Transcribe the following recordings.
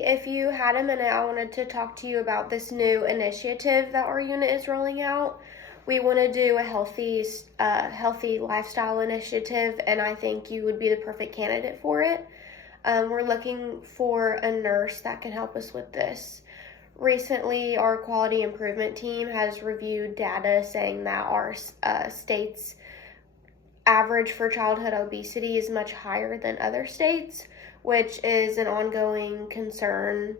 If you had a minute, I wanted to talk to you about this new initiative that our unit is rolling out. We want to do a healthy lifestyle initiative, and I think you would be the perfect candidate for it. We're looking for a nurse that can help us with this. Recently, our quality improvement team has reviewed data saying that our state's average for childhood obesity is much higher than other states, which is an ongoing concern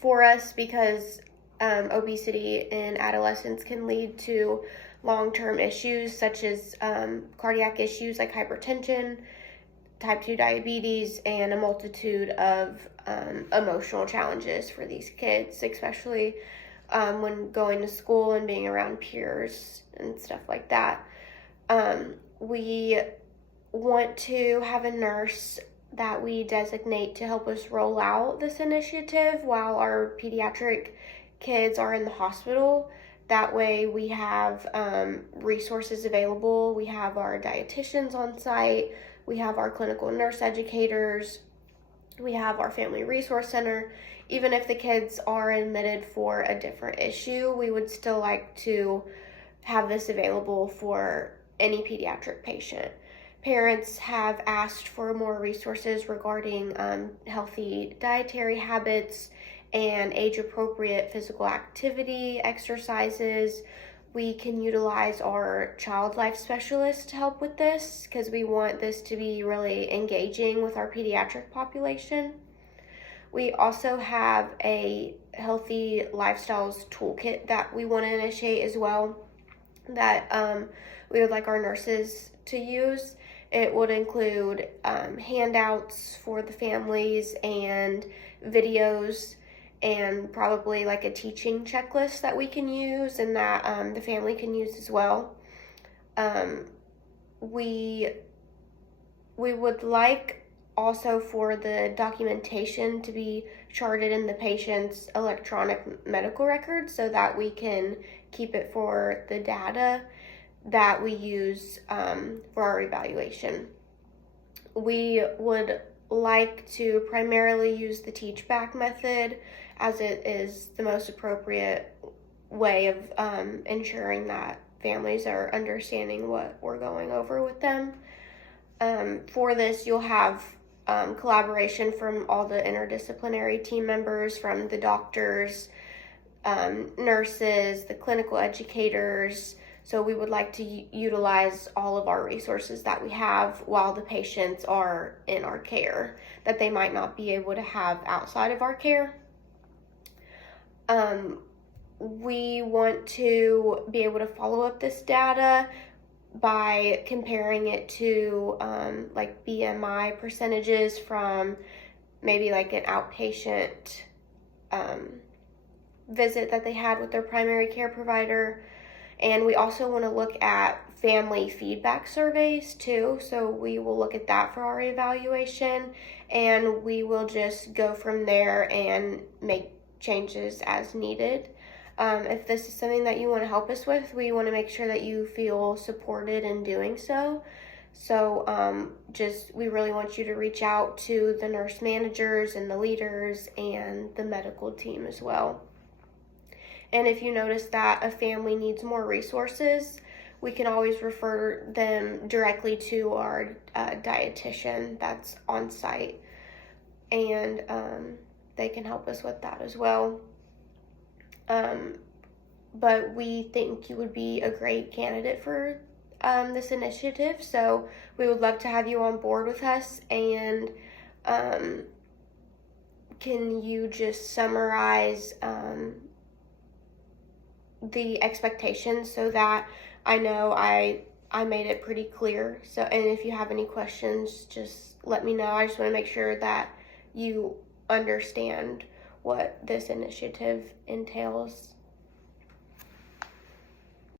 for us because obesity in adolescents can lead to long-term issues such as cardiac issues like hypertension, type 2 diabetes, and a multitude of emotional challenges for these kids, especially when going to school and being around peers and stuff like that. We want to have a nurse that we designate to help us roll out this initiative while our pediatric kids are in the hospital. That way we have resources available. We have our dietitians on site. We have our clinical nurse educators. We have our family resource center. Even if the kids are admitted for a different issue, we would still like to have this available for any pediatric patient. Parents have asked for more resources regarding healthy dietary habits and age-appropriate physical activity exercises. We can utilize our child life specialist to help with this because we want this to be really engaging with our pediatric population. We also have a healthy lifestyles toolkit that we want to initiate as well that we would like our nurses to use. It would include handouts for the families and videos and probably like a teaching checklist that we can use and that the family can use as well. We would like also for the documentation to be charted in the patient's electronic medical record so that we can keep it for the data that we use for our evaluation. We would like to primarily use the teach back method as it is the most appropriate way of ensuring that families are understanding what we're going over with them. For this, you'll have collaboration from all the interdisciplinary team members, from the doctors, nurses, the clinical educators. So we would like to utilize all of our resources that we have while the patients are in our care that they might not be able to have outside of our care. We want to be able to follow up this data by comparing it to like BMI percentages from maybe like an outpatient visit that they had with their primary care provider. And we also want to look at family feedback surveys too. So we will look at that for our evaluation, and we will just go from there and make changes as needed. If this is something that you want to help us with, we want to make sure that you feel supported in doing so. So we really want you to reach out to the nurse managers and the leaders and the medical team as well. And if you notice that a family needs more resources, we can always refer them directly to our dietitian that's on site, and they can help us with that as well. But we think you would be a great candidate for this initiative, so we would love to have you on board with us. And can you just summarize the expectations so that I know I made it pretty clear? So, and if you have any questions, just let me know. I just want to make sure that you understand what this initiative entails.